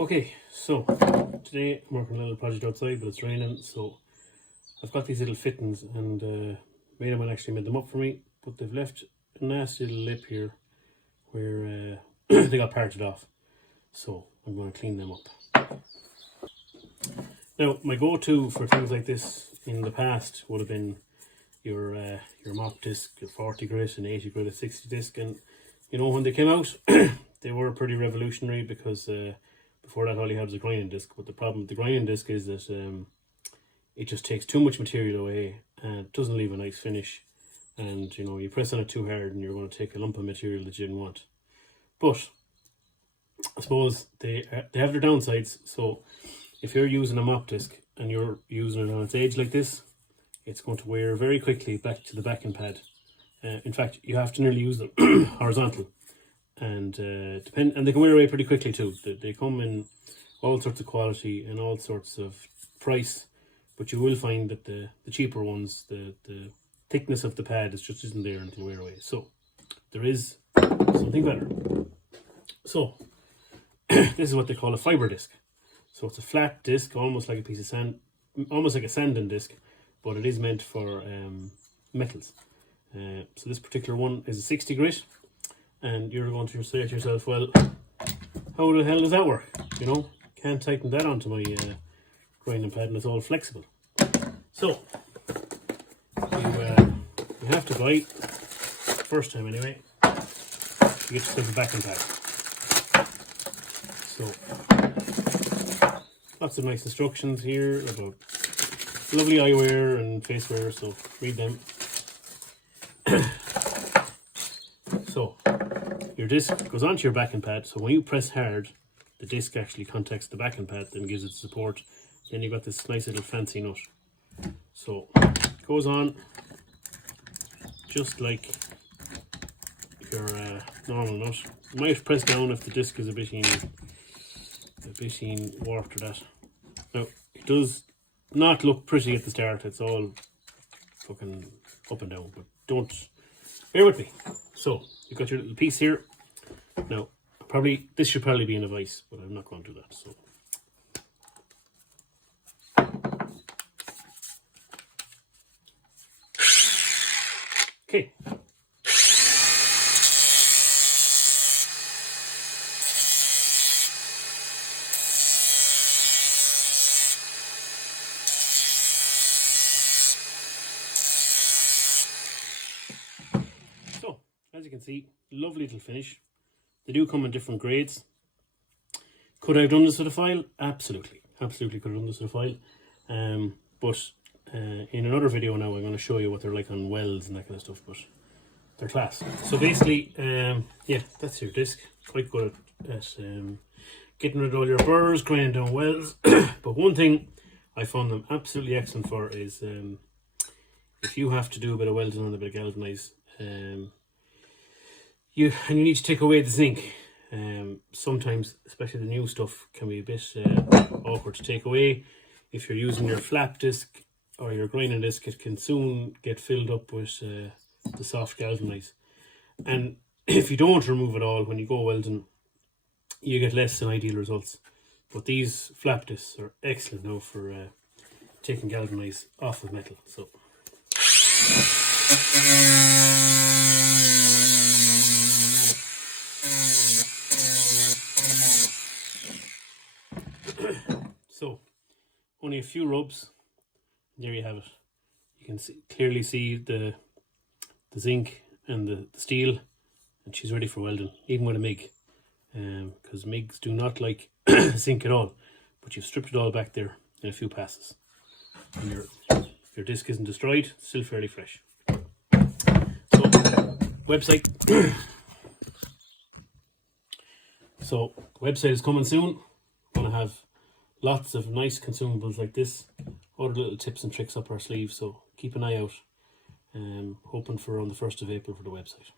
Okay, so today I'm working on a little project outside, but it's raining, so I've got these little fittings, and Madam actually made them up for me, but they've left a nasty little lip here where they got parted off, so I'm going to clean them up. Now, my go-to for things like this in the past would have been your Mop disc, your 40 grit and 80 grit, a 60 disc, and you know, when they came out they were pretty revolutionary because before that all you had was a grinding disc. But the problem with the grinding disc is that it just takes too much material away and it doesn't leave a nice finish, and you know, you press on it too hard and you're going to take a lump of material that you didn't want. But I suppose they have their downsides. So if you're using a mop disc and you're using it on its edge like this, it's going to wear very quickly back to the backing pad. In fact, you have to nearly use them horizontal, and they can wear away pretty quickly too. They come in all sorts of quality and all sorts of price, but you will find that the cheaper ones, the thickness of the pad just isn't there until wear away. So there is something better. So this is what they call a fibre disc. So it's a flat disc, almost like a piece of sand, almost like a sanding disc, but it is meant for metals. So this particular one is a 60 grit, and you're going to say to yourself, well, how the hell does that work? You know, can't tighten that onto my grinding pad and it's all flexible. So you have to buy, first time anyway, you get yourself a backing pad. So lots of nice instructions here about lovely eyewear and face wear, so read them. So your disc goes onto your backing pad, so when you press hard the disc actually contacts the backing pad and gives it support. Then you've got this nice little fancy nut, so it goes on just like your normal nut. You might press down if the disc is a bit warped or that. Now it does not look pretty at the start, it's all fucking up and down, but don't, bear with me. So you've got your little piece here. Now this should probably be in a vise, but I'm not going to do that. So okay. So as you can see, lovely little finish. They do come in different grades. Could I have done this with a file? Absolutely. Absolutely could have done this with a file. But in another video now I'm going to show you what they're like on welds and that kind of stuff, but they're class. So basically, yeah, that's your disc. Quite good at getting rid of all your burrs, grinding down welds. But one thing I found them absolutely excellent for is if you have to do a bit of welding and a bit of galvanize, you need to take away the zinc. Sometimes, especially the new stuff, can be a bit awkward to take away. If you're using your flap disc or your grinding disc, it can soon get filled up with the soft galvanize. And if you don't remove it all when you go welding, you get less than ideal results. But these flap discs are excellent now for taking galvanize off of metal. So so only a few rubs, there you have it. You can clearly see the zinc and the steel, and she's ready for welding, even with a MIG, because MIGs do not like zinc at all. But you've stripped it all back there in a few passes, and your disc isn't destroyed, still fairly fresh. So website. So the website is coming soon. We're going to have lots of nice consumables like this, other little tips and tricks up our sleeve, so keep an eye out. Hoping for on the 1st of April for the website.